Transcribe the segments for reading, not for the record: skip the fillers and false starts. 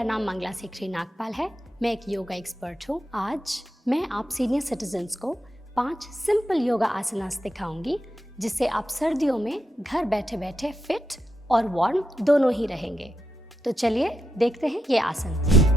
मेरा नाम मंगला सेखरी नागपाल है। मैं एक योगा एक्सपर्ट हूँ। आज मैं आप सीनियर सिटीजन्स को 5 सिंपल योगा आसनास दिखाऊंगी, जिससे आप सर्दियों में घर बैठे बैठे फिट और वार्म दोनों ही रहेंगे। तो चलिए देखते हैं ये आसन।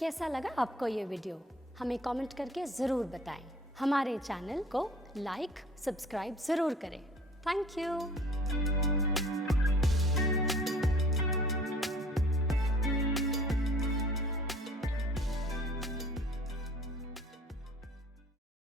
कैसा लगा आपको ये वीडियो? हमें कमेंट करके ज़रूर बताएं। हमारे चैनल को लाइक, सब्सक्राइब ज़रूर करें। Thank you.